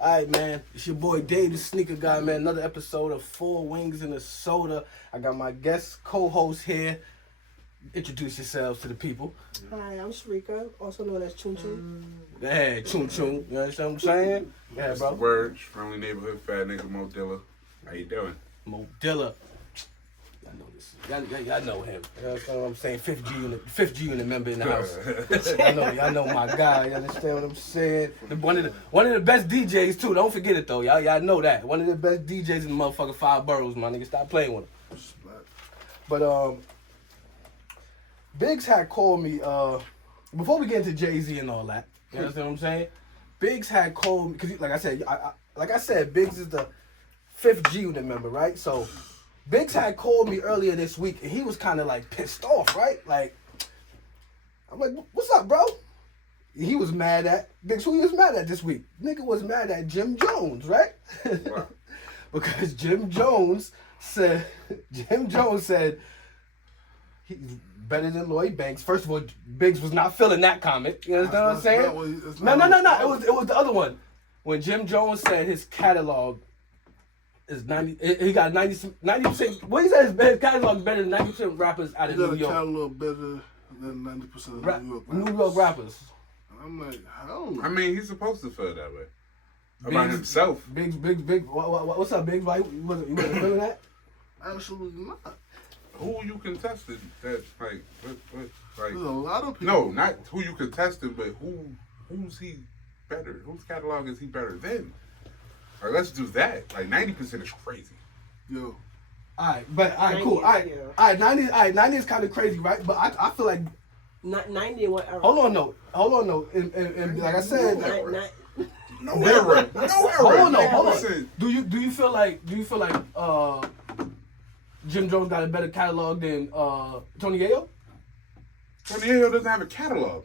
All right, man. It's your boy Dave, the Sneaker Guy, man. Another episode of Four Wings and a Soda. I got my guest co-host here. Introduce yourselves to the people. Hi, I'm Sharika, also known as Chun Chun. Go ahead, Chun Chun. You understand what I'm saying? Go ahead, bro. Word, friendly neighborhood fat nigga Mo Dilla. How you doing? Mo Dilla. Y'all know this. Y'all know him. You understand what I'm saying? Fifth G unit member in the house. y'all know my guy. You understand what I'm saying? One of the best DJs too. Don't forget it though. Y'all know that. One of the best DJs in the motherfucking 5 boroughs, my nigga. Stop playing with him. But Biggs had called me before we get into Jay-Z and all that. You understand what I'm saying? Biggs had called me because, like I said, Biggs is the 5th G unit member, right? So Biggs had called me earlier this week and he was kind of like pissed off, right? Like, I'm like, what's up, bro? He was mad at Biggs. Who he was mad at this week? Nigga was mad at Jim Jones, right? Wow. Because Jim Jones said he's better than Lloyd Banks. First of all, Biggs was not feeling that comment. You understand what I'm saying? No. It was the other one. When Jim Jones said his catalog is 90, he got 90%. What he said his catalog is better than 90% rappers out of New York. He got a catalog better than 90% of New York rappers. I'm like, hell no. I mean, he's supposed to feel that way. About himself. Biggs. What's up, Biggs? Why you wasn't feeling that? Absolutely not. Who you contested? That like There's a lot of people. No, not who you contested, but who's he better? Whose catalog is he better than? Like, let's do that. Like 90% is crazy. Yo. Alright, cool. Alright, 90 is kind of crazy, right? But I feel like Not 90 and whatever. Hold on, no. And like I said, No error. hold on. Do you feel like Jim Jones got a better catalog than Tony Yayo? Tony Yayo doesn't have a catalog.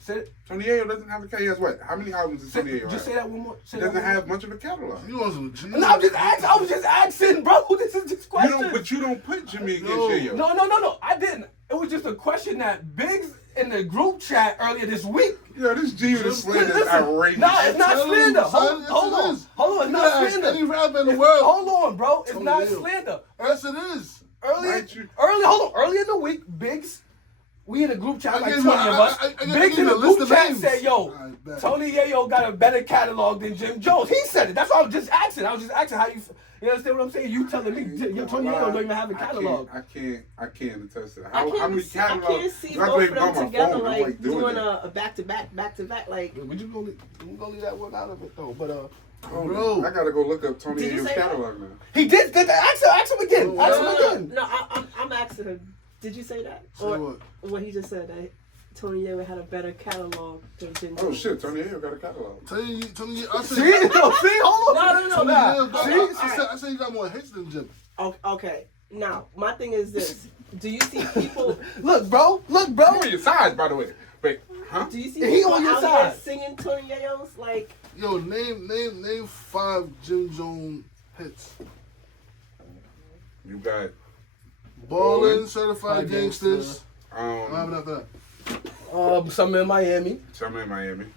Say it. Tony Yayo doesn't have a catalog. He has what? How many albums does Tony Yayo have? Just say that one more. He doesn't have much of a catalog. You want some? No, I'm just asking. I was just asking, bro. This is just question. But you don't put Jimmy against Yayo. No. I didn't. It was just a question that Biggs in the group chat earlier this week. Yo, this G-Unit slander is outrageous. Nah, it's not slander. Hold on. It's not slander. Any rapper in the world. Hold on, bro. It's not slander. Yes, it is. Early in the week, Biggs, we in a group chat like 20 of us. Biggs in the group chat said, yo, Tony Yayo got a better catalog than Jim Jones. He said it. That's why I was just asking. How you understand what I'm saying? You telling me Tony Yayo don't even have a catalog. I can't attest to that. How many catalogs? I can't see both of them together, like doing a back-to-back. Like, Would you gonna leave that one out of it though? But bro, I gotta go look up Tony Yayo's catalog now. He did. Ask him again. No, I'm asking him. Did you say that? Or what he just said that Tony Yayo had a better catalog than Jim Jones? Oh shit, Tony Yayo got a catalog. Tony, I said, see, hold on. No. I said you got more hits than Jim. Okay. Now, my thing is this. Do you see people... Look, bro. I'm on your side, by the way. Wait, huh? Do you see people on your out side there singing Tony Yayo's, like... Yo, name 5 Jim Jones hits. You got... Ballin', Certified Gangsters. What happened after that? Summer in Miami.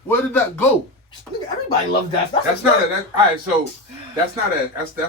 Where did that go? Nigga, everybody loves that. That's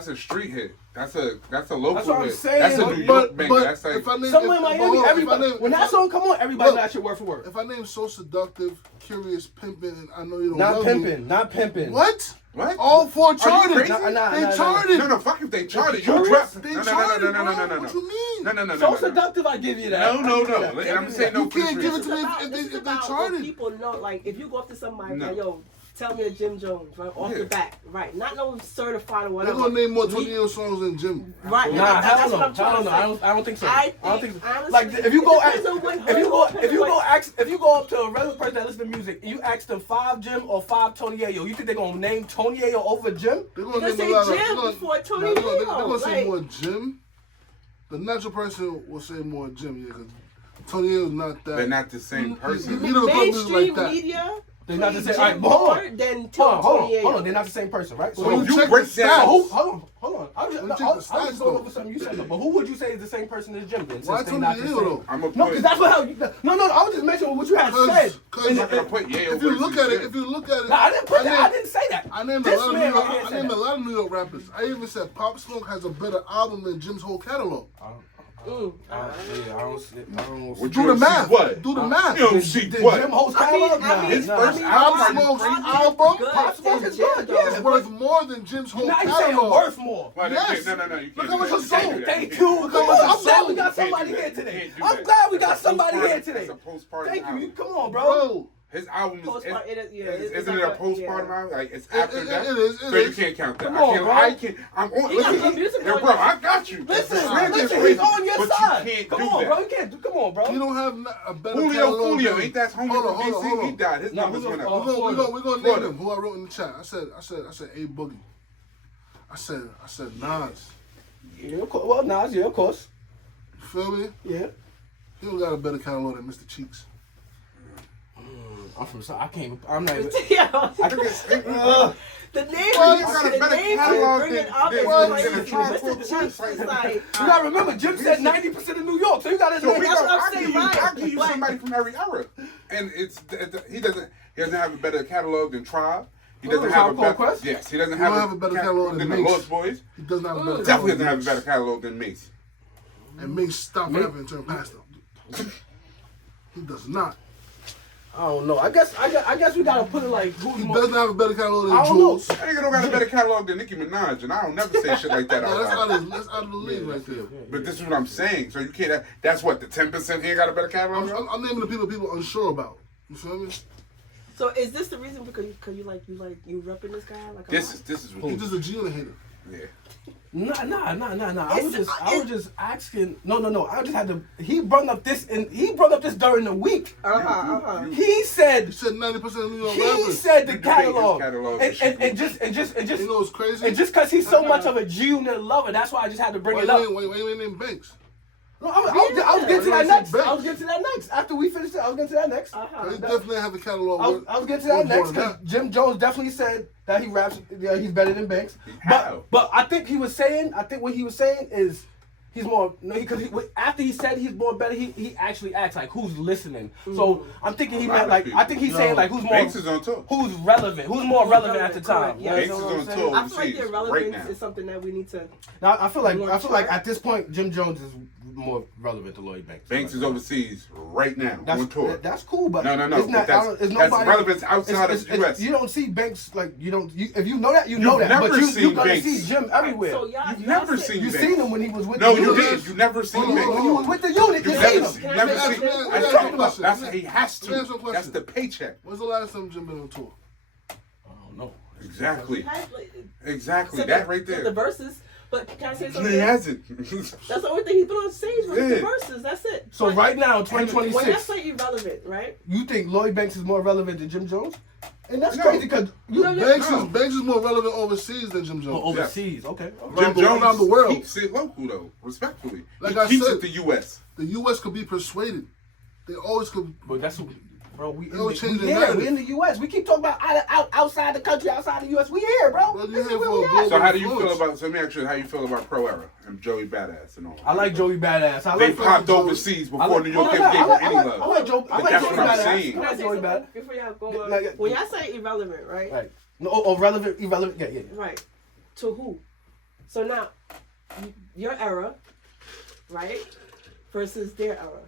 a street hit. That's a local That's what I'm hit. saying. That's a New York banger. That's like Somewhere in Miami, everybody. When that song come on, everybody know that shit word for word. If I name So Seductive, Curious, Pimpin', and I Know You Don't Not Love pimping. Me. Not pimping. What? What? All 4 charted. crazy? They charted. No, fuck if they charted. Curious? You dropped. They No. charted, bro. What you mean? No. So seductive, I give you that. No. And I'm saying no. You can't give it to me This is if they about charted. what people know, like, if you go up to somebody, No. like, yo, tell me a Jim Jones, right, off the bat, right? Not no certified or They're whatever. gonna name more 28 songs than Jim. Right. Nah, that's hell what I'm trying no. to say. I don't think so. I don't think so. honestly, Like if you go ask, if you go up to a regular person that listens to music and you ask them 5 Jim or 5 Tony Yayo, you think they're gonna name Tony Yayo over Jim? They're You're gonna say name a lot of. Jim before Tony They're Yayo. gonna say Like, more Jim. The natural person will say more Jim, yeah, because Tony Yayo's not that. They're not the same person. You don't call music like mainstream that. media They're not the same. Jim All right, but hold more on. than Hold 28. on. They're not the same person, right? So When if you you check break the down, stats- Hold on. I was Check the just stats, going though. over something you said, though. But who would you say is the same person as Jim? Then, Why since they Tony not the Hill, same? though? I'm gonna No, put. because that's what how you. No. I was just mentioning what you had said. I'm not gonna put Yale. If you look at it, No, I didn't put that. I didn't say that. I named This a lot of New man York. right here I said named a that. lot of New York rappers. I even said Pop Smoke has a better album than Jim's whole catalog. I don't see. Would Do you the see math. what? Do the math. You don't see Did what? Jim Ho's I mean, catalog? I Nah, mean, his nah. first Pop album. Smoke's Pop album good Pop Smoke than is Jim, good, though. yeah. is worth more than Jim's whole Now he's saying catalog. worth more. Well, Yes. no, you Look can't how do much that. it's You can't sold. do that. Thank You you. can't do Come that. on, I'm glad we You got can't do somebody that. here You today. can't do I'm that. glad we got That's a somebody here postpartum- today. That's a postpartum Thank you. album. Come on, bro. Bro, His album is. Postpartum, it's Isn't it like a postpartum yeah. album? Like it's after it that. is, it So you is. can't count that. Come on, bro. I can't. I'm on. He got Listen, good music yeah, on bro, there. I got you. Listen, Man, he's it's crazy, on your but side. You can't Come do on, that. bro. You can't. Come on, bro. you don't have a better Julio, catalog Julio, than- ain't that homie Hold on, from hold on, DC? hold on. He died. His No, numbers who's went the- up. We're gonna name Florida. him. Who I wrote in the chat. I said A Boogie. I said Nas. Yeah, of course. Well, Nas, yeah, of course. You feel me? Yeah. He don't got a better catalog than Mr. Cheeks. I'm from. I can't. I'm not even. Yeah. I can, The name Well, you you got a the better name catalog you bring it than- up than- is than like a Tribe Called Mr. Quest. Cheeks is like. you gotta remember, Jim said 90% of New York, so you gotta. So we That's go, what I'm I saying, give you, right. I give you But- somebody from every era, and he doesn't have a better catalog than Tribe. He doesn't have a Tribe better. Called Quest? Yes, he doesn't He don't have a better catalog than than the Mace. Lost Boys. He does not have a better Definitely doesn't catalog have a than better Mace. catalog than Mace. And Mace stopped rapping and turned past him. He does not. I don't know. I guess we gotta put it like who's He more. does not have a better catalog I than don't know. Jules. That nigga don't got a better catalog than Nicki Minaj, and I don't never say shit like that Yeah, out loud. that's out of the league right there. But this is what I'm saying. So you can't. That's what the 10% here got a better catalog. I'm naming the people unsure about. You feel me? So is this the reason because you repping this guy like a This lot? is He's what. just a G and a hater. Yeah. Nah. I It's- was just asking. No. I just had to. He brought up this during the week. He said. He said 90% of New York He rappers. said the You debate his catalog, catalog and for just You know what's crazy? and just because he's so much of a G-Unit lover, that's why I just had to bring why it up. you ain't name Banks? No, I was getting to Yeah. that next. Banks. I was getting to that next. After we finished it, I was getting to that next. He definitely have a catalog. I was getting to that worth more next than because that. Jim Jones definitely said that he raps. Yeah, he's better than Banks. How? But I think he was saying. I think what he was saying is he's more. No, because after he said he's more better, he actually acts like who's listening. So I'm thinking he A lot meant of like people. I think he's saying like who's more. Banks is on tour. Who's relevant? Who's more relevant at the time? Correct, You yeah. know Banks what is I'm on saying? tour. I feel like their Overseas, right relevance now. is something that we need to. Now, I feel like More at chart. this point, Jim Jones is more relevant to Lloyd Banks. Banks is overseas right now on tour. That's cool, but No. It's not, That's it's nobody, relevance outside of the US. You don't see Banks like you don't. If you know that, you know that. never But you seen gotta Banks. see Jim everywhere. So y'all, You've y'all never said- seen You Banks. seen him when he was with. No, the you unit. didn't. You never seen Hold on, Banks. When you was with the unit, you You seen never, him. you Can I never ask seen. you- That's can I what I'm ask talking you a about. question? That's he has Let me ask you a to. question. That's the paycheck. When's the last time Jim been on tour? I don't know. Exactly. So Exactly. That right The there. verses, but can I say He something? hasn't. That's the only thing he's been on stage with the Yeah. verses. That's it. So But right now, in when I 2026, say irrelevant, right? you think Lloyd Banks is more relevant than Jim Jones? And that's No. crazy because you No, no. Banks is more relevant overseas than Jim Jones. overseas. Okay. Around the world. keeps it local though, respectfully. Like He I keeps said- it the U.S. The U.S. could be persuaded. They always could. But that's bro. We They always change we their here. narrative. We in the U.S. We keep talking about outside the country, outside the U.S. We here, bro. Bro, you This is here where for we a at. global- So how do you feel influence. about? So let me ask you, how you feel about Pro Era and Joey Badass and all? I like Joey Badass. I They like popped Joey. overseas I before like- New York I gave like- them I any like love. Joe. I But like that's Joey what I'm Badass. saying. Can I I like say Joey something Badass. before y'all go Yeah, on? like- When y'all say irrelevant, right? Right. No, irrelevant. Yeah. Right. To who? So now, your era, right, versus their era.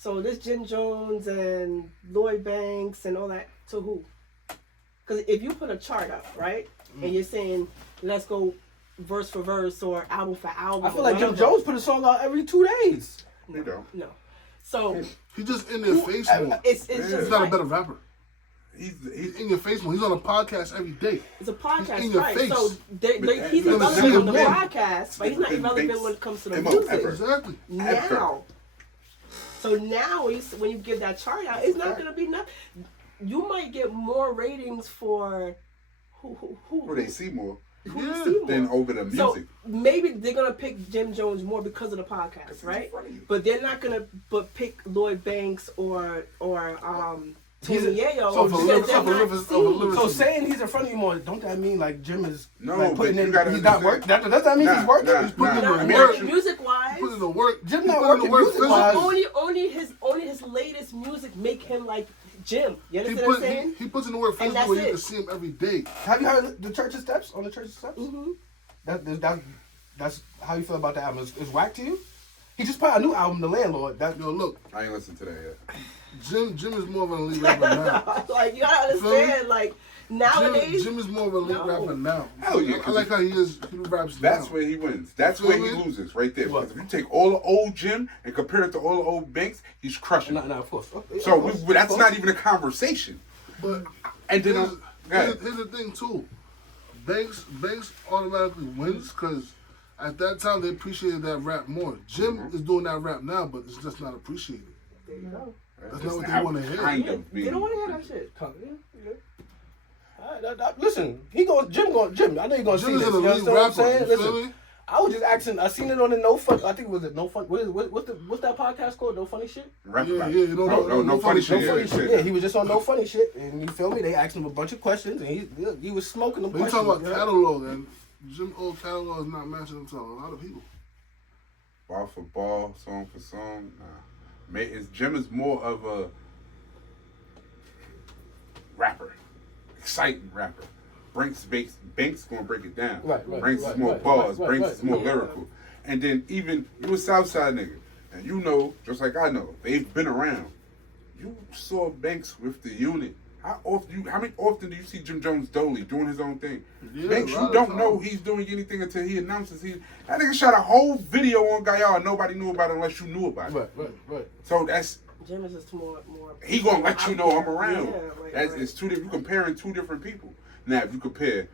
So this Jim Jones and Lloyd Banks and all that, to who? Because if you put a chart up, right, and you're saying, let's go verse for verse or album for album. I feel or like Jim whatever. Jones put a song out every 2 days. They don't. No. So He just in their face more. it's Yeah. just He's not a like, better rapper. He's He's in your face more. He's on a podcast every day. it's a podcast, He's in your right? face. So he's You're gonna irrelevant see on the him win. podcast, but he's not Than irrelevant Banks when it comes to the MO music. ever. Exactly. Now, so now when you give that chart out, it's not gonna be enough. You might get more ratings for Or they see more who Yeah. you see more. than over the So music. maybe they're gonna pick Jim Jones more because of the podcast, It's right? in front of you. But they're not gonna pick Lloyd Banks or He's Tony a- Yayo. so if a because liver- they're so if a not liver- seen. So saying he's in front of you more, don't that mean like Jim is No, like but putting you in? gotta He's not understand. working. Does that mean he's working? Nah, He's putting nah. in Not the work. work. Music wise, Put in the work. Jim He not put in working the work music-wise. physically. only his latest music make him like Jim. You He understand what I'm put saying? he puts in the work And physically that's where you it. can see him every day. Have you heard the Church of Steps on the Church of Steps? Mm-hmm. That's how you feel about the album. Is whack to you? He just put out a new album, The Landlord. That Yo, look, I ain't listened to that yet. Jim is more of an elite rapper now. Like you gotta understand, like nowadays. Jim is more of an elite No. rapper now. Hell yeah, I like how he raps That's now. where he wins. That's Feel where he me? loses, right there. What? Because if you take all the old Jim and compare it to all the old Banks, he's crushing. no, it. of course. So that's not even a conversation. But And then, here's, go ahead. here's the thing too. Banks automatically wins because at that time they appreciated that rap more. Jim is doing that rap now, but it's just not appreciated. There you go. That's not what they wanna hear. Kind Yeah, of they don't want to hear that shit. Listen, Jim. I know you're gonna see Jim is this. an You elite understand what I'm rapper. saying? You feel Listen, me? I was just asking. I seen it on the No Fun. I think it was it No Fun. What's that podcast called? No Funny Shit. Rap Yeah, about yeah, it. you know, No funny shit. No Funny Yeah, Shit. Yeah, he was just on No Funny Shit, and you feel me? They asked him a bunch of questions, and he was smoking them But you questions. talking about you know? catalog, and Jim old catalog is not matching up to a lot of people. Ball for ball, song for song. Nah. Jim is more of a rapper, exciting rapper. Banks gonna break it down. Right, Banks right, is more right, bars. right, Banks right. is more Yeah. lyrical. And then even you a Southside nigga, and you know, just like I know, they've been around. You saw Banks with the unit. How many often do you see Jim Jones Doley doing his own thing? Yeah, Banks, a you lot of don't times. know he's doing anything until he announces that nigga shot a whole video on Gaillard. Nobody knew about it unless you knew about it. Right. So that's Jim is just more. he gonna let you know I'm around. Yeah, right, That's right. it's two different. You comparing two different people. Now, if you compare,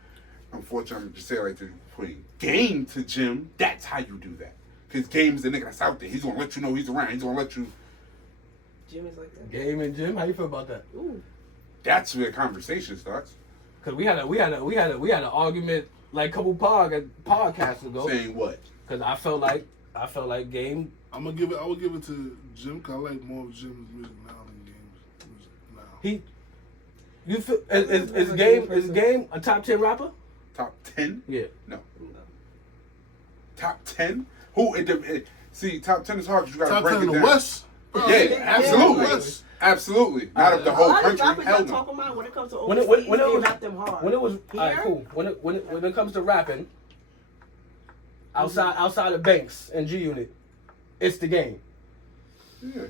unfortunately, I'm just say like to putting Game to Jim, that's how you do that. Cause Game's the nigga that's out there. He's gonna let you know he's around. He's gonna let you. Jim is like that. Game and Jim, how you feel about that? Ooh. That's where the conversation starts. Cause we had an argument like a couple podcasts ago. Saying what? Cause I felt like Game. I would give it to Jim. 'Cause I like more of Jim's music now than Game's music now. You feel is Game a top 10 rapper? Top 10? Yeah. No. Top 10? Who? See, top 10 is hard because you gotta Top break 10 it in the down. West. Yeah, absolutely. West. Absolutely. Not of the A whole lot of country. rappers Hell y'all no. talking about when it comes to When overseas, it they was rap them hard. when it was Here, alright, cool. When it comes to rapping, outside of Banks and G Unit, it's the Game. Yeah.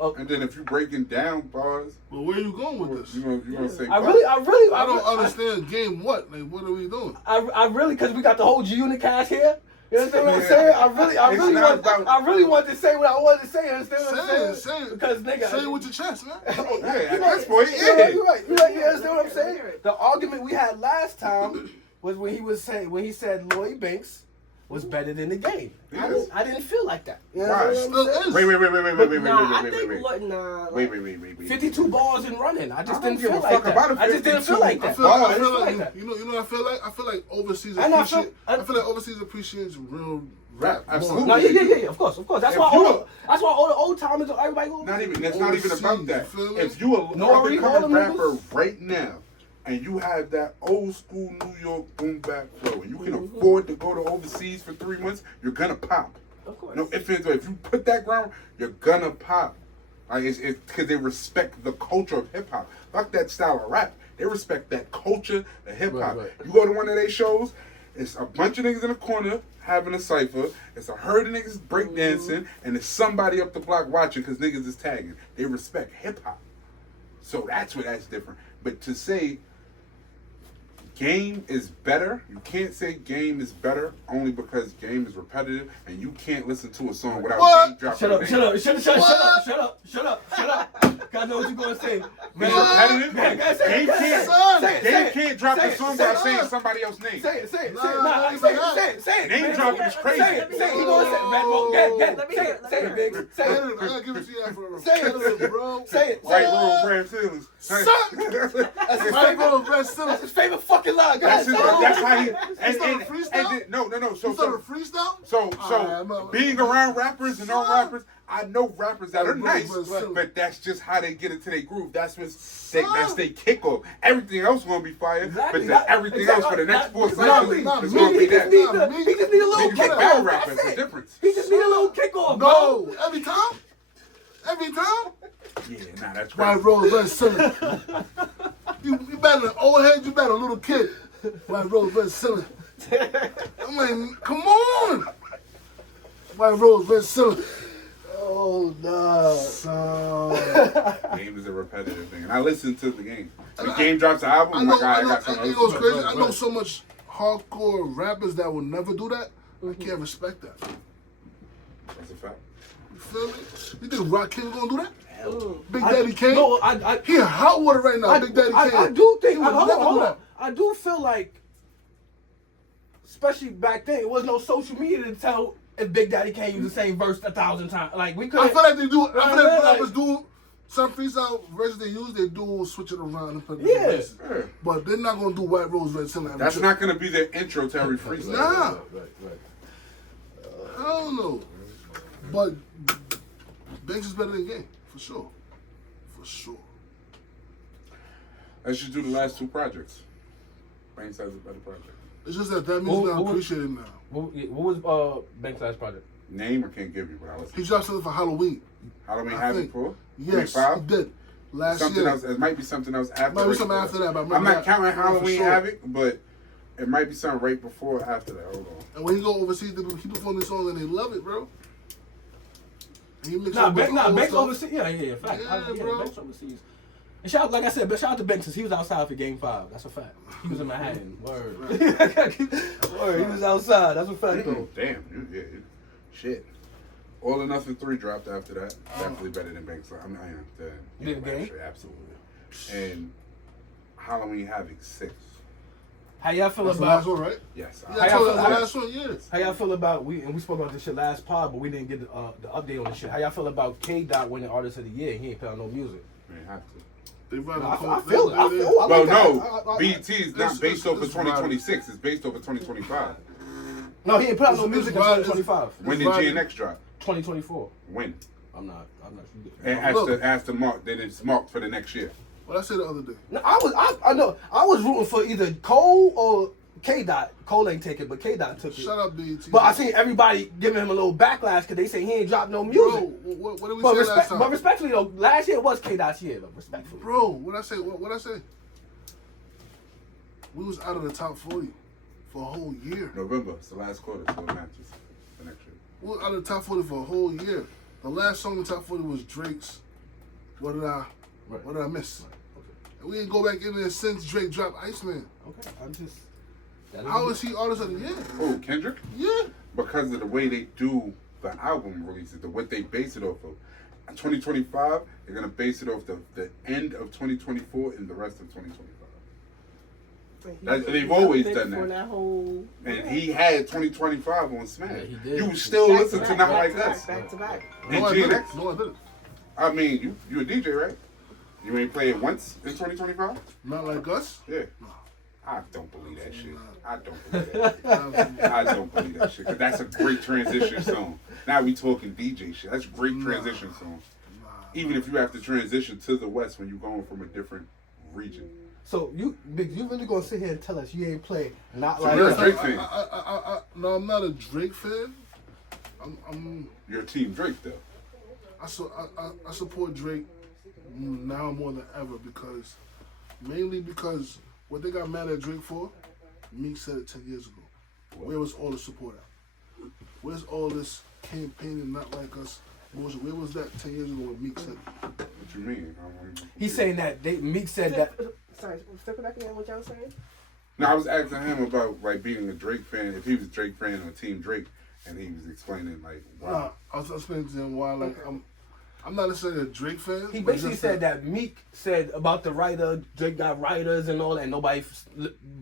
Oh. And then if you breaking down bars, But where you going with this? you gonna say I don't understand game what? Like, what are we doing? I really, because we got the whole G Unit cast here. You understand what I'm saying? I really want to say what I wanted to say. You understand what I'm saying? Say it. Because nigga, Say it with your chest, man. Yeah, at this point, You're yeah. right. You understand what I'm saying? The argument we had last time was when he said Lloyd Banks was better than the Game. Yes. I didn't feel like that. You know Why? what I'm Still saying? is. Wait. Nah, I think Wait. 52 balls in running. I just I don't didn't give feel a like fuck that. about a I just didn't 52. feel like I that. feel Bars. like, I feel like that. you know what I feel like? I feel like overseas And I appreciate. feel- I feel like overseas appreciates real rap. Absolutely. More. No, yeah, of course. That's If why you all the old timers, everybody go. It's not even about that. Feel me? If you a Nori, all up-and-coming them rapper niggas? right now, and you have that old school New York boom bap flow, and you can afford to go to overseas for 3 months, you're gonna pop. Of course. No ifs, ands, or if you put that ground, you're gonna pop. Like it's because they respect the culture of hip hop. Fuck that style of rap. They respect that culture of hip hop. Right. You go to one of their shows, it's a bunch of niggas in the corner having a cipher. It's a herd of niggas breakdancing, and there's somebody up the block watching because niggas is tagging. They respect hip hop. So that's where that's different. But to say Game is better, you can't say Game is better only because Game is repetitive, and you can't listen to a song without What? Game dropping Shut a up! name. Shut up! Cause I know what you're gonna say. It's repetitive. Game can't drop a song without saying somebody else's name. Say it. Nah, Nah, nah, say nah. it. Name man. dropping is crazy. Say it. He gonna say Red Bull. Let me hear it. Say it, Biggs. Say I it. gotta give it to you after Say it. bro. Say it. White room, red ceilings. That's his White favorite. room, red That's ceiling. his favorite fucking parking lot. That's his, God, that's how he. started freestyle? No. You So started freestyle? So Alright, being around rappers and non-rappers, I know rappers that are Bro, nice, but- but that's just how they get into their groove. That's that's their kickoff. Everything else gonna be fire, Exactly. but everything else for the next 4 cycles not is me. gonna be He just that. needs Nah, he just need a little Niggas get kickoff. battle That's rappers, the it. difference. He just need a little kickoff. No, bro. every time? Every time? Yeah, nah, that's White crazy. Rose, Red Cylinder. you better an old head, you better a little kid. White Rose, Red Cylinder. I'm like, come on. White Rose, Red Cylinder. Oh no. So, Game is a repetitive thing, and I listen to the game. When the game drops an album, I I'm know, like, I I know, got something it else goes to crazy. do. I know so much hardcore rappers that will never do that. I can't respect that. That's a fact. You feel me? You think Rakim gonna do that? Mm. Big Daddy Kane? No, I He in hot water right now, Big Daddy Kane. I do think. He would Hold never on. do that. I do feel like, especially back then, it was no social media to tell if Big Daddy Kane use the same verse 1,000 times. Like we could. I feel like they do. I feel like Like- rappers do some freestyle verses they use. They do switch it around and put it Yeah. in verses. Yeah. But they're not gonna do White Rose, Red Cylinder. every That's trip. not gonna be their intro to every freestyle. Nah. Right. I don't know. But Banks is better than Game for sure. For sure. Let's just do the last 2 projects. Banks has a better project. It's just that music's not What- appreciated now. What was Banks' last project? Name I can't give you, but I was He dropped something for Halloween. Halloween I Havoc think- for Yes, he 25? did. Last Something year. else. It might be something else after. Might be right something before after that, but I I'm remember not that. counting For Halloween sure. Havoc, but it might be something right before or after that. Hold on. And when he go overseas, he perform this song and they love it, bro. And he mix Nah, up with old Banks stuff. overseas. Yeah, fact. Yeah, bro. Banks overseas. And shout, like I said, but shout out to Banks. He was outside for Game 5. That's a fact. He was in Manhattan. Word. Word. He was outside. That's a fact, though. Damn. Shit. All or Nothing 3 dropped after that. Definitely better than Banks. I am. Did it game? Absolutely. And Halloween Havoc 6. How y'all feel That's the last about? one, right? Yes. Yeah, I told you that's the how- last one, yes. How y'all feel about we spoke about this shit last pod, but we didn't get the update on the shit. How y'all feel about K Dot winning Artist of the Year? He ain't put out no music. Man, have to. They ride I the feel it. I feel. I Well, like that. no. BET is not based over it's 2026. It's based over 2025. No, he ain't put out no It's music in right, 2025. When did riding. GNX drop? 2024. When? I'm not. And Look. as the mark, then it's marked for the next year. What I said the other day. No, I know. I was rooting for either Cole or K Dot. Cole ain't take it, but K Dot took it. Shut up, BET. But I seen everybody giving him a little backlash because they say he ain't dropped no Bro, music. what did we But, say last time? respectfully though, last year was K Dot's year though. Respectfully. Bro, what I say? What I say? We was out of the top 40 for a whole year. November. It's the last quarter. So it matches the next year. We was out of the top 40 for a whole year. The last song in the top 40 was Drake's. What did I miss? And we didn't go back in there since Drake dropped Iceman. Okay, I'm just. How is he Artist of the Year? Oh, Kendrick? Yeah. Because of the way they do the album releases, the what they base it off of. In 2025, they're gonna base it off the end of 2024 and the rest of 2025. They've always done that. For that whole. And he had 2025 on Smash. Yeah, he did. You still Back listen to Not Like Us. Back to back. And No, I didn't. GNX. No, I didn't. I mean, you a DJ, right? You ain't play it once in 2025? Not like us. Yeah. I don't believe that shit. I don't believe that shit. I don't believe that shit. Because that's a great transition song. Now we talking DJ shit. That's a great transition song. Even if you have to transition to the West when you're going from a different region. So you really gonna sit here and tell us you ain't play Not So Like you're a Us? Drake fan. No, I'm not a Drake fan. I'm You're Team Drake, though. I support Drake now more than ever mainly because what they got mad at Drake for, Meek said it 10 years ago. Where was all the support at? Where's all this campaigning Not Like Us bullshit? Where was that 10 years ago when Meek said it? What you mean? He's saying that Meek said that. Sorry, circle back again. What y'all saying? No, I was asking him about like being a Drake fan, if he was a Drake fan or Team Drake, and he was explaining like why. Nah, I was explaining to him why I'm not necessarily a Drake fan. He but basically just said that Meek said about the writer, Drake got writers and all that, and nobody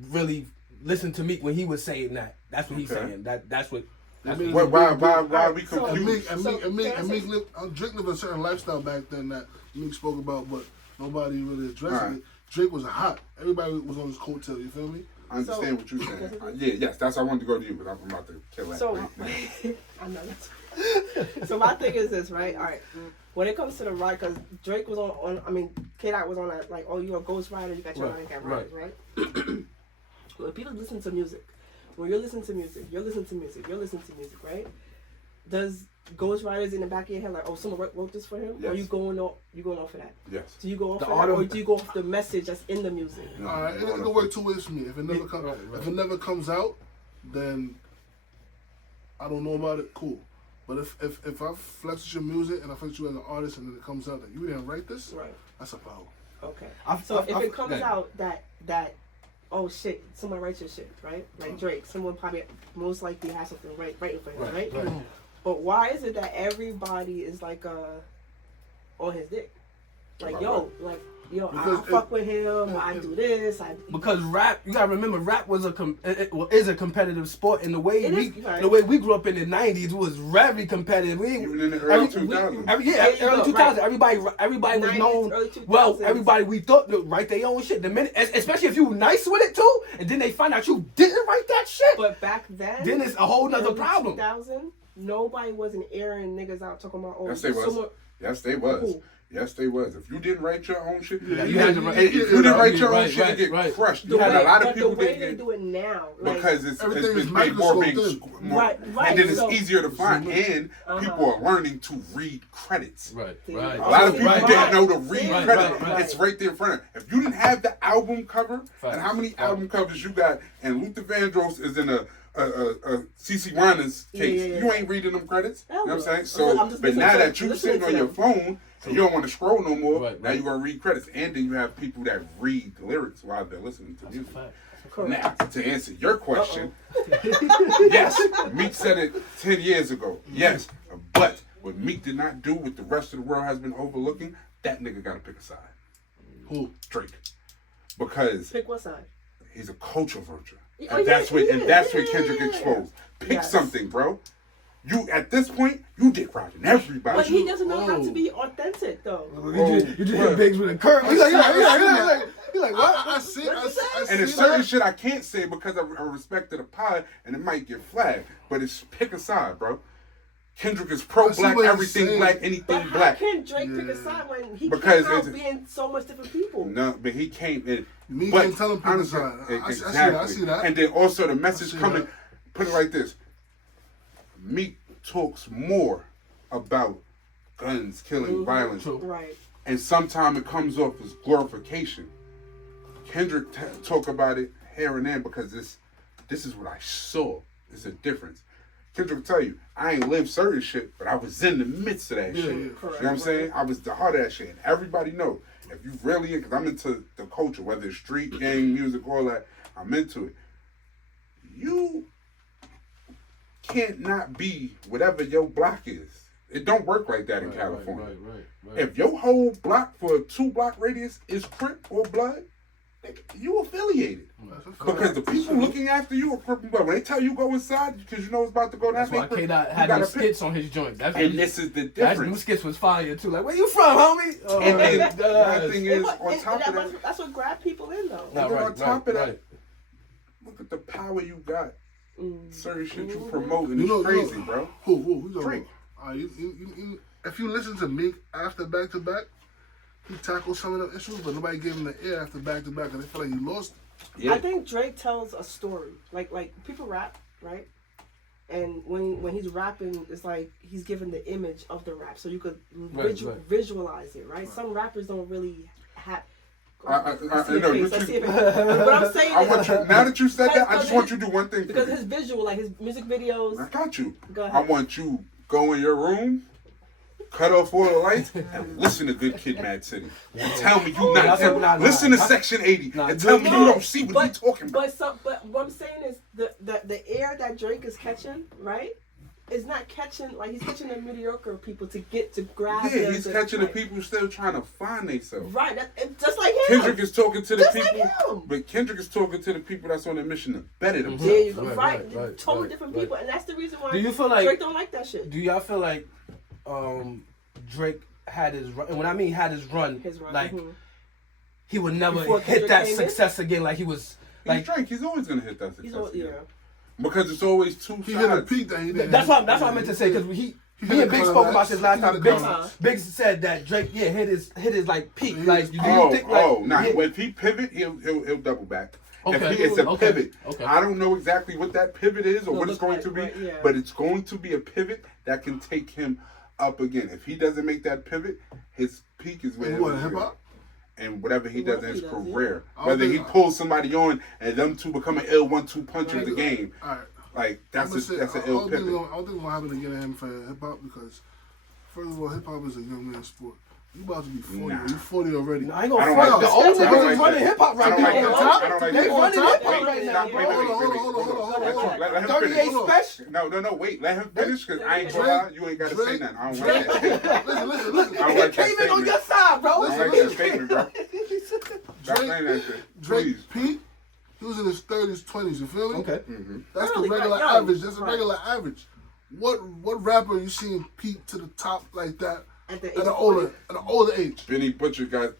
really listened to Meek when he was saying that. That's what he's Okay. saying. That's what. Why we So- confused? Drake lived a certain lifestyle back then that Meek spoke about, but nobody really addressed Alright. it. Drake was hot. Everybody was on his coattail. You feel me? I understand what you're saying. Yes, that's why I wanted to go to you, but I'm about to kill that. So, right I know that's. So my thing is this, right? All right. When it comes to the ride, because Drake was on, I mean, K-Dot was on that, like, oh, you're a Ghost Rider, you got your ride, you got riders, right? When people listen to music, when you're listening to music, you're listening to music, right? Does Ghost Riders in the back of your head like, oh, someone wrote this for him? Yes. Or you going off of that? Yes. Do you go off The of that, art of- or do you go off the message that's in the music? No, All right, it'll work two ways for me. If it never comes, if it never comes out, then I don't know about it. Cool. But if I flex with your music and I flex you as an artist and then it comes out that you didn't write this, Right. that's a foul. Okay. I've- So I've- if I've- it comes yeah. out that oh shit, someone writes your shit, right? Like Drake, someone probably most likely has something writing for him, right? Right. But why is it that everybody is like on his dick? Like yo, I Because fuck with him. I do this. Because rap, you gotta remember, rap was is a competitive sport. And the way It we is, right. the way we grew up in the '90s was very competitive. Even in the early 2000s. Early There you 2000s. go, right. Everybody was 90s, known. early 2000s. Well, everybody we thought to write their own shit. The minute, especially if you were nice with it too, and then they find out you didn't write that shit. But back then, Then it's a whole nother early problem. 2000, nobody wasn't airing niggas out talking about Yes, they was. someone. Yes, they was. Who? Yes, they was. If you didn't write your own shit, Yeah, you had to write- if you didn't write your own right, shit, right, you get right. crushed. The And way, a lot of but people the way didn't they get do it now, like, because it's Everything been is made more microscope more, Right, and then it's so- easier to find, and people are learning to read credits. Right, See, right. A lot of people Right, didn't right. know to read Right, credit. right. It's right there in front of them. If you didn't have the album cover, Facts. and how many album covers you got, and Luther Vandross is in a CeCe Winans case, Yeah. you ain't reading them credits. You know what I'm saying? I'm So, just but now listening that to- you listening sitting to on your them. phone, and you don't want to scroll no more, Right, now right. you're going to read credits. And then you have people that read the lyrics while they're listening to music. Now, to answer your question, yes, Meek said it 10 years ago. Yes, but what Meek did not do, what the rest of the world has been overlooking, that nigga got to pick a side. Who? Drake. Because Pick what side? he's a culture vulture. Oh, And that's yeah, what he and is. that's what Yeah, Kendrick yeah. exposed. Pick Yes. something, bro. You at this point, you dick riding everybody. But he doesn't know how Whoa. to be authentic, though. You just What? hit Biggs with a curve. He's like, what? I see. I see And it's certain that. shit I can't say because I respect to the pod and it might get flagged. But it's pick a side, bro. Kendrick is I see pro-black, what you're everything saying. black, But anything how black. can Drake pick a Yeah. side when he Because came out it's- being so much different people? No, but he came in. Me but can't tell him pick a honestly, side. I see exactly. I see that. And then also the message see coming. that. Put it like this: Meek talks more about guns, killing, violence, True. Right. and sometimes it comes off as glorification. Kendrick talk about it here and there because this is what I saw. It's a difference. Kendrick will tell you, I ain't lived certain shit, but I was in the midst of that shit. yeah. You know Correct. what I'm saying? I was the heart of that shit. And everybody know, if you really, because I'm into the culture, whether it's street, gang, music, all that, I'm into it. You can't not be whatever your block is. It don't work like that in California. Right. If your whole block for a 2-block radius is Crip or Blood, you affiliated. Because the people looking after you are Crip and Blood. When they tell you go inside because you know it's about to go That's that why way, K-Dot you had gotta those pick. skits on his joint. That's And this is the that new difference. skits was fire too. Like, where you from, homie? Oh, And then yes. my thing is, And on top of that, that's what grabbed people in, though. No, and then on right, top right, of that, right. look at the power you got. Mm. Certain shit you promoting You is know, crazy, bro. Who talking Drake. about? If you listen to Meek after back to back, he tackled some of the issues, but nobody gave him the air after back to back, and they feel like he lost. I think Drake tells a story. Like people rap, right? And when he's rapping, it's like he's giving the image of the rap, so you could Right. visualize it, right? Some rappers don't really have. I Let's see know, your you face, let's two- see your face. What I'm saying I is, want you, now that you said that, I just want you to do one thing for because me. his visual, like his music videos. I got you. Go ahead. I want you go in your room, cut off all the lights, and listen to Good Kid, Mad City. And tell me you not. Nah, listen to nah. Section 80 Nah, and tell me No, you don't see what he's talking about. But what I'm saying is the air that Drake is catching, right? Is not catching, like he's catching the mediocre people to grab Yeah, them he's to, catching like, the people still trying to find themselves. Right, just like him. Kendrick is talking to the Just like people, him. but Kendrick is talking to the people that's on a mission to better themselves. There you go. Right, Right, right, totally right, different right. people, and that's the reason why Do you feel like Drake don't like that shit. Do y'all feel like Drake had his run? And when I mean had his run, His run, like mhm. he would never Before hit Kendrick that came in? success again. Like he was Like Drake. He's always gonna hit that He's success. all, yeah. Because it's always two He hit a sides. peak that he didn't. that's what I meant to say because me and Big spoke about this last time. Big said that Drake hit his like peak. Like you think like if he pivot, he'll double back. Okay. If it's a Okay. pivot, Okay. I don't know exactly what that pivot is or what it's going to be, right, yeah. but it's going to be a pivot that can take him up again. If he doesn't make that pivot, his peak is where And what, hip hop? and whatever he does in his Whatever he does, career. yeah. Whether he pulls somebody on and them two become an ill 1-2 punch in the game, All right. like that's I'm gonna that's an say, ill I don't pivot. think gonna happen again to him for hip hop because, first of all, hip hop is a young man's sport. You about to be 40. Nah. You 40 already. I ain't I gonna don't front. like the that. old I don't niggas like is running that. hip hop I right don't now. like that. I don't like They that. running hip hop Wait, right now, stop, bro. wait, Hold on. Let him 38 finish. special. No, wait. Let him finish because I ain't gonna lie. You ain't gotta say nothing. I don't like that statement. Listen. I don't He like that came in on statement. your side, bro. I don't like that statement, bro. Stop saying that shit. Drake Please. peak, he was in his 30s, 20s. You feel me? Okay. That's the Really, regular like young. average. That's the Right. regular average. What rapper you seen peak to the top like that At the age at an of 40? older age? Benny Butcher got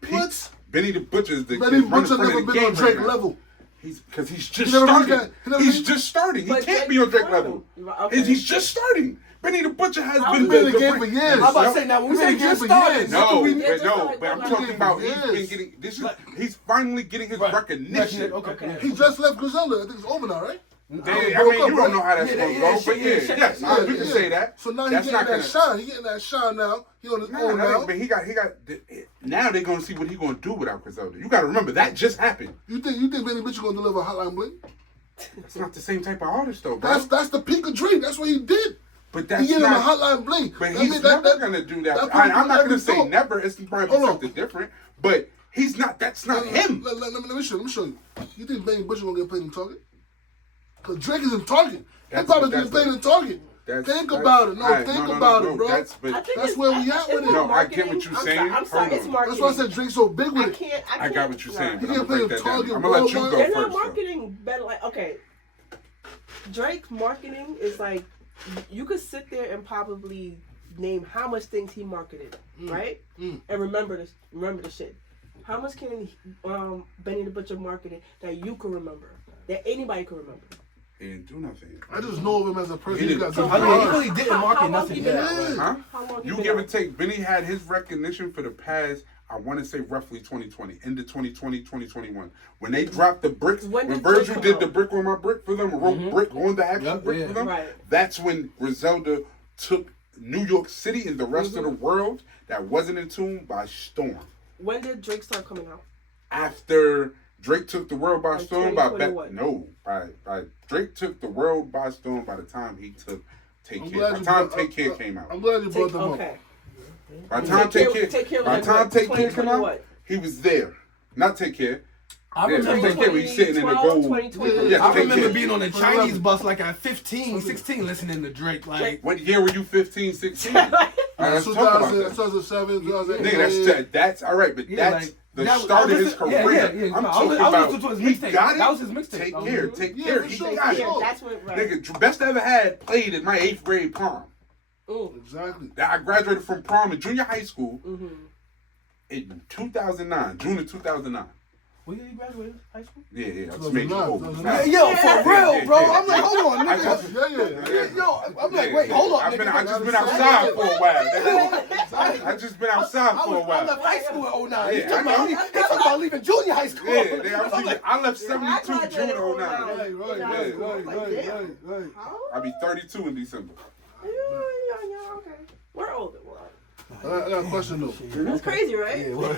peaked. What? Benny the Butcher is the Benny is running Butcher front of never the been on game Drake right now. level. Because he's just He never starting. really got- He's just starting. He But can't Drake be on Drake is level. okay. He's just starting. Benny the Butcher has How been he been in the the game for years. I'm about to say now when we He's say been just in the game for started, years. No, Yeah, but just no, like but I'm what talking I'm about saying. he's been getting he's finally getting his recognition. Okay. He just left Griselda. I think it's over now, right? I mean, you don't know how that's Yeah, gonna yeah, go, yeah, but yeah, yeah, yeah, yes, yeah, we can say that. So now That's he's not getting gonna. that shine. He getting that shine now. He on his Nah, own now. but he got. Now they're gonna see what he gonna do without Griselda. You got to remember that just happened. You think Benny Butcher gonna deliver Hotline Bling? It's not the same type of artist though, bro. That's the peak of Drake. That's what he did. But He that's gave him a not. Hotline Bling. But That he's mean never that- gonna do that. that I'm probably not gonna every say song. never. It's probably Hold on. something different. But he's not. That's not him. Let me show you. You think Benny Butcher gonna get played in Target? Cause Drake is in Target. Hip hop is getting played in Target. Think about it. No, think about it, bro. That's but I think That's it's- where we at with it's it. No, I get marketing. what you're I'm saying. sorry, I'm sorry, Hold it's on. marketing. That's why I said Drake's so big with I it. can't. I got what you're saying. He But I'm can't gonna play break that the down. target I'm gonna let you Walmart. go They're first. not though. marketing better. Like, okay, Drake marketing is like you could sit there and probably name how much things he marketed, right? And remember the shit. How much can Benny the Butcher marketed that you can remember, that anybody can remember? He didn't do nothing. I just know of him as a person. He He got didn't. good I mean, he bars. really didn't market How long nothing he been yet. out? Huh? How long You been give or out? take. Benny had his recognition for the past, I want to say roughly 2020, into 2020, 2021. When they dropped the bricks, When when did Drake Virgil come did out? the brick on my brick for them, wrote brick on the actual Yep, brick yeah. for them, Right. that's when Griselda took New York City and the rest of the world that wasn't in tune by storm. When did Drake start coming out? After Drake took the world by Like storm, by 2021. Drake took the world by storm by the time he took Take I'm Care. glad By you the time brought- Take Care came out. I'm glad you brought them up. Okay. By the time Take Care, Take Care was by like the time what, Take Care came 2020 out, what? he was there. Not Take Care. I Yeah, remember, Take Care, he's sitting in the 2012, gold. 2020. Yeah, I Take remember Care. being on a Chinese bus like at 15, 16 listening to Drake. Like, What year were you? 15, 16? Let's talk about 2000, that. 2007, 2008. Nigga, that's all right, but Yeah, that's like, the that was- start I of was his listening- yeah, career. yeah, yeah. I'm No, I talking was about listening to his he mixtape. got it. That was his mixtape. Take That was- Care, Take Yeah, Care. for He sure, got for it. sure. That's what, right. Nigga, best I ever had played in my 8th grade prom. Exactly. That I graduated from prom in junior high school Mm-hmm. in 2009, June of 2009. When did you graduate high school? Yeah, I just 2009, made you old. 2009. Yo, for real, yeah, bro. yeah. I'm like, hold on, I nigga. just- Yeah. Yo, I'm like, wait, hold on, I've nigga. just been outside for a while. nigga. I just been outside for a I while. left high school in 09. He's Yeah, talking I about, know. he's talking about leaving junior high school. Yeah, nigga, I'm like, I left 72 I June graduated 09. Right. I'll be 32 in December. Yeah, okay. We're older. I got a question though. That's crazy, right? Yeah, well,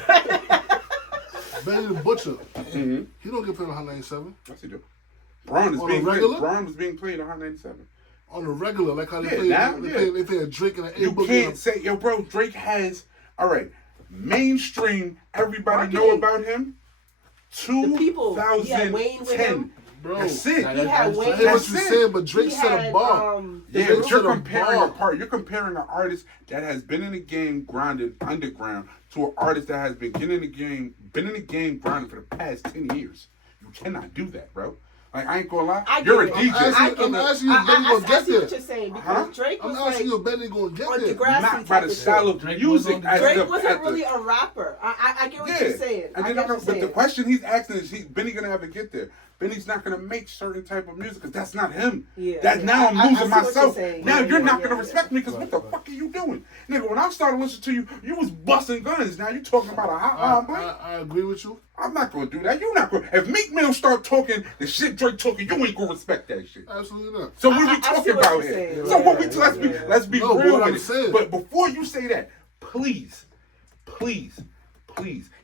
Benny the Butcher, Mm-hmm. he don't get played on Hot 97 What's he do? Braun is On being a regular? played. Braun was being played on Hot 97. on the regular, like how they Yeah, play. now, They yeah. play a Drake and an You A-Boogie. can't say, yo, bro, Drake has, all right, mainstream, everybody know Marketing. about him. The people. He had 2010. Wayne with him. Bro, That's it. Nah, He had I Wayne. hear what That's you're it. saying, but Drake He set a had, bar. Yeah, Drake but set you're a comparing bar. a part. You're comparing an artist that has been in the game grinded underground to an artist that has been in the game grinding for the past 10 years. You cannot do that, bro. Like, I ain't gonna lie. I You're a get it. DJ. I'm asking you if Benny gonna I get see there. what you're saying because Huh? Drake I'm was asking like you if Benny gonna get on there. Degrassi Not by type the of style shit. of Drake music was on as Drake the wasn't at the- really a rapper. I get what Yeah. you're saying. And I then get what you're but the saying. question he's asking is, Benny gonna ever get there? Benny's not gonna make certain type of music because that's not him. Yeah, That yeah. now I'm I see losing what myself. you're saying. Now Yeah, you're yeah, not yeah, gonna yeah. respect me because what the fuck are you doing, nigga? When I started listening to you, you was busting guns. Now you talking about a hot boy. I agree with you. I'm not gonna do that. You're not gonna. If Meek Mill start talking the shit Drake talking, you ain't gonna respect that shit. Absolutely not. So what I are we see talking what about you're here? saying. So Yeah, what we yeah, let's be No, but real what with I'm it. saying- But before you say that, please,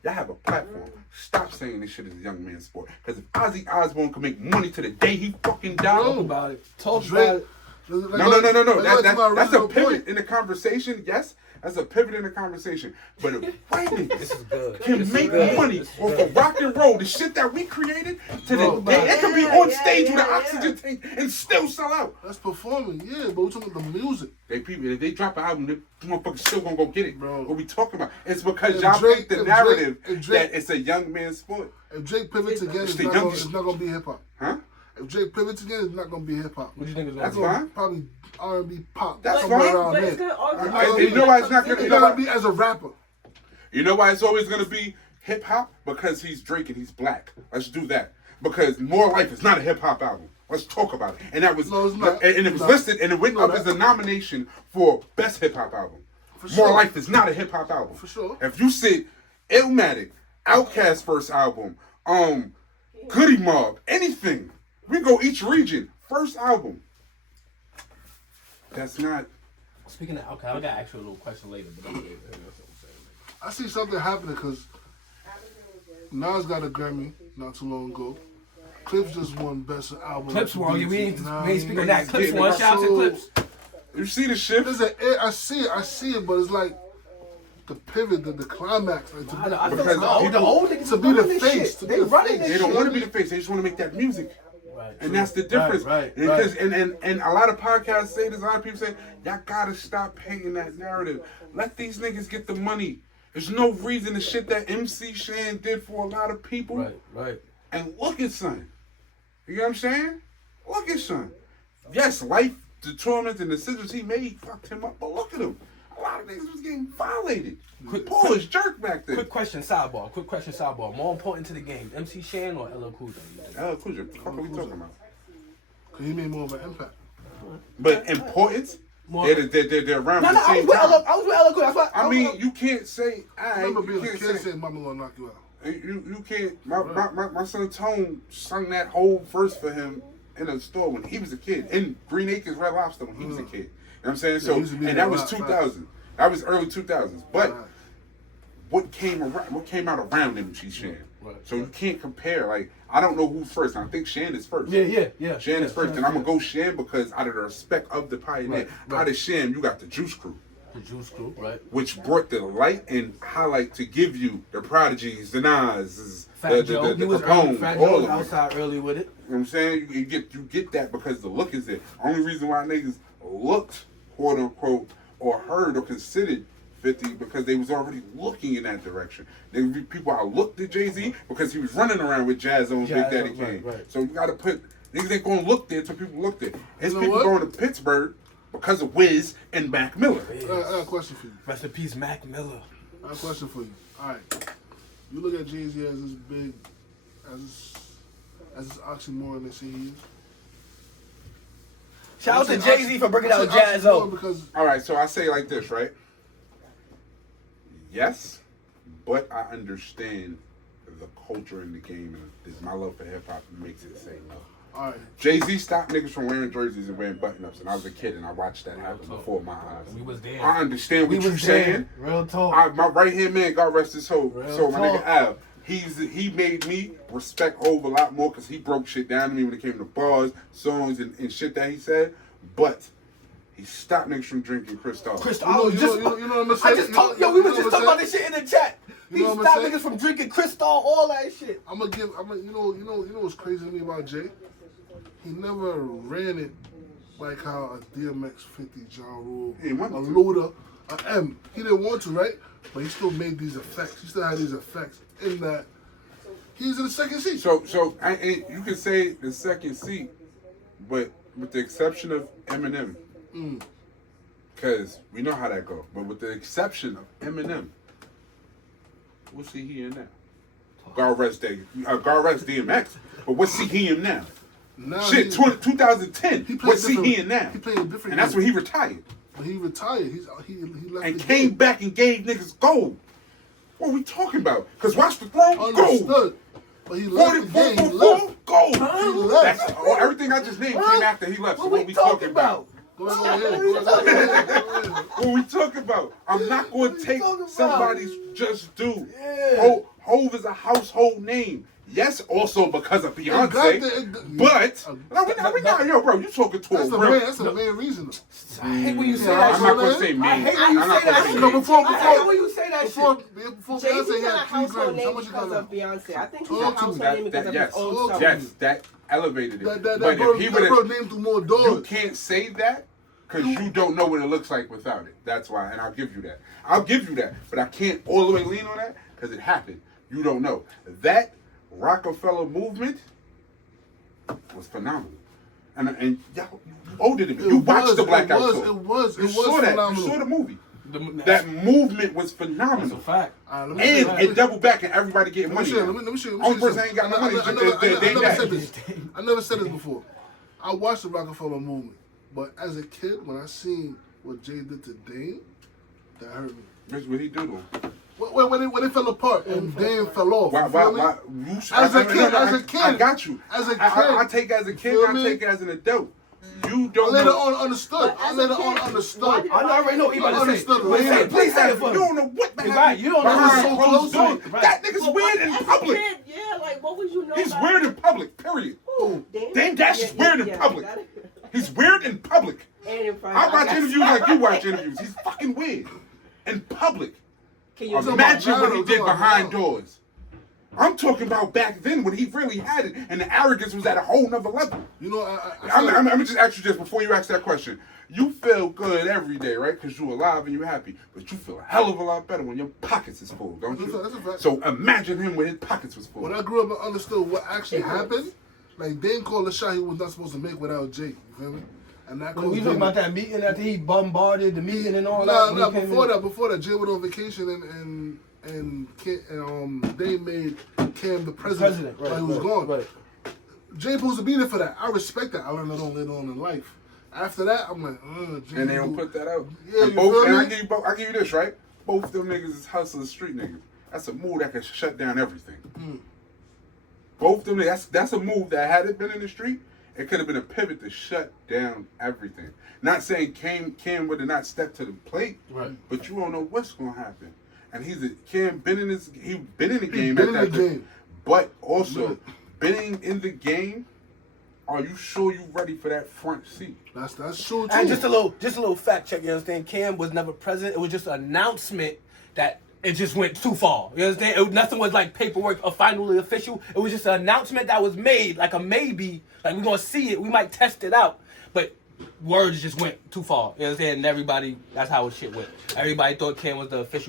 y'all have a platform. Stop saying this shit is a young man's sport. Because if Ozzy Osbourne can make money to the day he fucking died, Talk about it. Talk about Drake. it. no. Like, That's a original pivot point. in the conversation. Yes, that's a pivot in the conversation. But if white This niggas is good. can This is make good. money This is off good. of rock and roll, the shit that we created, to Bro, the day it can be yeah, on yeah, stage with an yeah, oxygen tank and still sell out. That's performing, yeah, but we're talking about the music. If they drop an album, they motherfuckers still gonna go get it. Bro. What we talking about? It's because If y'all Drake- think the if narrative Drake- if Drake- that it's a young man's sport. If Drake pivots again, It's it's the not, gonna, youngest- it's not gonna be hip hop. Huh? If Drake pivots again, it's not gonna be hip hop. What do you think is That's going fine. Probably R&B pop. That's somewhere fine. around But it's there. gonna always You know why it's not gonna It's be? not gonna be as a rapper. You know why it's always gonna be hip hop? Because he's Drake and he's black. Let's do that. Because More Life is not a hip hop album. Let's talk about it. And that was No, it's not. and it was No. listed and it went No, up that- as a nomination for best hip hop album. For More sure. Life is not a hip hop album. For sure. If you said Illmatic, Outkast first album, Goody Mob, anything, we go each region, first album. That's not. Speaking of, okay, I gotta ask you a little question later, but I'm I see something happening because Nas got a Grammy not too long ago. Clips just won Best Album. Clips at won. BET. We ain't Nah, speaking on that. Clips getting won. it. Shout out to So- Clips. You see the shift? There's I see it, but it's like the pivot, the climax. Like, I feel Because like the old niggas to be the running this face, shit. to They be the running face. this They don't shit. want to be the face. They just want to make that music. Right, And true. that's the difference. Right, Because and a lot of podcasts say this, a lot of people say, y'all gotta stop painting that narrative. Let these niggas get the money. There's no reason the shit that MC Shan did for a lot of people. Right, right. And look at son. You know what I'm saying? Look at son. Yes, life, the torments and decisions he made fucked him up, but look at him. A lot of niggas was getting violated. Paul is jerk back there. Quick question, sidebar. More important to the game, MC Shan or LL Cool J? Cool, what the fuck are we talking about? Cause he made more of an impact. But importance, More- they're around No, at no, the I was same with time. LL Cool. That's why. I mean, you can't say, I remember being a you kid can't say, saying Mama gonna knock you out. you can't, my son Tone sung that whole verse for him in a store when he was a kid, in Green Acres Red Lobster when he was a kid. You know what I'm saying? So, he used to be and in that that was lot, 2000. That was early 2000s. But Right. what came out around MC Shan? Right. So you can't compare. Like, I don't know who's first. I think Shan is first. Yeah. Shan is first, and I'm gonna go Shan because out of the respect of the pioneer, Right. out of Shan, you got the Juice Crew, The Juice Crew, right? which brought the light and highlight to give you the Prodigies, the Nas, Fat Joe, the he was Capone, early, Fat all Joe of was them. outside early with it. You know what I'm saying? You get that because the look is there. Only reason why niggas looked, quote unquote, or heard or considered 50 because they was already looking in that direction. People out looked at Jay-Z because he was running around with Jazz on Big Daddy Right, Kane. right. So you gotta put, niggas ain't gonna look there until people look there. There's You know people what? going to Pittsburgh because of Wiz and Mac Miller. I got a question for you. Rest in peace, Mac Miller. I got a question for you. All right, you look at Jay-Z as this big, as this oxymoron they say he is. Shout out to I say Jay-Z for bringing I out say Jazz oxymoron O. because All right, so I say it like this, right? Yes, but I understand the culture in the game and my love for hip hop makes it say no. all right, Jay-Z stopped niggas from wearing jerseys and wearing button-ups, and I was a kid and I watched that happen before my eyes. We was there. I understand We what you're was there. saying. Real talk. My right-hand man, God rest his soul. Real So my nigga talk. Al, he made me respect Hov a lot more because he broke shit down to me when it came to bars, songs, and shit that he said. But he stopped niggas from drinking Cristal. Crystal, You know- I was you just, know- you know what I'm I saying? just You told, know- yo, we you was know just what talking I'm about this shit in the chat. You He know what I'm stopped saying? niggas from drinking Cristal, all that shit. you know what's crazy to me about Jay? He never ran it like how a DMX 50, John Rule, He a wanted to. Luda, a M. He didn't want to, right? But he still made these effects. He still had these effects in that He's in the second seat. So you can say the second seat, but with the exception of Eminem, because we know how that goes. But with the exception of Eminem, what's he in now? God rest DMX. But what's he in now? Now Shit, 2010. He plays What's different- he in now? he plays different And that's game. when he retired But he retired. He left and the came game. back and gave niggas gold. What are we talking about? Because Watch the Throne, gold. Understood. But he left the game. He left. Gold. He left. That's everything I just named came after he left. So what we talking about? Go ahead. What we talking about? I'm not going to take talking about? somebody's just due. Yeah. Hove is a household name. Yes, also because of got Beyonce. the- But no, we not, yo, bro. You talking to That's a the real. main. That's the main reason. I hate when you say Yeah, that I'm not shit. gonna say I mean. hate when you I'm not say gonna that say shit. No, mean. before I hate when you say that before shit. Jay-Z's Beyonce not a had 3 household Grammys. How name much you because got of now? Beyonce. I think he's a Talk to me. household name because of yes, his own Talk stuff. to me. yes, that elevated it. That But bro, if he that would bro have, named through more you doors. can't say that because you don't know what it looks like without it. That's why, and I'll give you that. I'll give you that, but I can't all the way lean on that because it happened. You don't know. That Rockefeller movement was phenomenal. And y'all, you older than me. You watched the Blackout tour. It was You saw that. phenomenal. You saw the movie. That That movement was That's a phenomenal. fact. Let me show And you. it doubled back and everybody getting Let me money. show you. now. Let me show you. Only person ain't got no money is I never Dame said Dash. this. I never said this before. I watched the Rockefeller movement, but as a kid, when I seen what Jay did to Dame, that hurt me. That's what he do to him. When it fell apart and Dame fell off. Why? you feel me? As a kid, I got you. As a kid. I take it as a kid. Feel I me? take it as an adult. You I don't later know. on understood. But I as a later kid, on why understood. did I already know what you about to say. Understood But say later. it, please say it for You me. don't know what the You're hell. right, you don't know behind what's so closed close doors. to it. Right. That nigga's But weird in as a public. kid, yeah, like what would you know He's about weird in public. Period. Who? Dame Dash is weird in public. got it. He's weird in public. And in private. I watch got interviews it. like you watch interviews. He's fucking weird in public. Can you Imagine about what he now, did talking about behind now. doors. I'm talking about back then when he really had it and the arrogance was at a whole nother level. You know, I'm gonna just ask you this before you ask that question. You feel good every day, right? Because you're alive and you're happy. But you feel a hell of a lot better when your pockets is full, don't you? That's a fact. So imagine him when his pockets was full. When I grew up and understood what actually happened, like Dame called a shot he was not supposed to make without Jay. You feel me? And that When caused we talking Jay- about that meeting after he bombarded the meeting and all Nah, that. nah. when he came Before that, Jay went on vacation and they made Cam the president, right, while he was right, gone. Right. Jay supposed to be there for that. I respect that. I learned that later on in life. After that, I'm like, Jay, And they don't put that out. Yeah, and you both, feel and me? I give you this, right? Both them niggas is hustlers, street niggas. That's a move that can shut down everything. Both them niggas, that's a move that had it been in the street, it could have been a pivot to shut down everything. Not saying Cam would have not stepped to the plate, Right. but you don't know what's gonna happen. And Cam been in the game been at in that the time. game. But also Right. being in the game, are you sure you ready for that front seat? That's true too. And just a little fact check. You understand? Cam was never president. It was just an announcement that it just went too far. You understand? Nothing was like paperwork or finally official. It was just an announcement that was made, like a maybe. Like we're gonna see it. We might test it out, but words just went too far. You understand? And everybody, that's how shit went. Everybody thought Cam was the official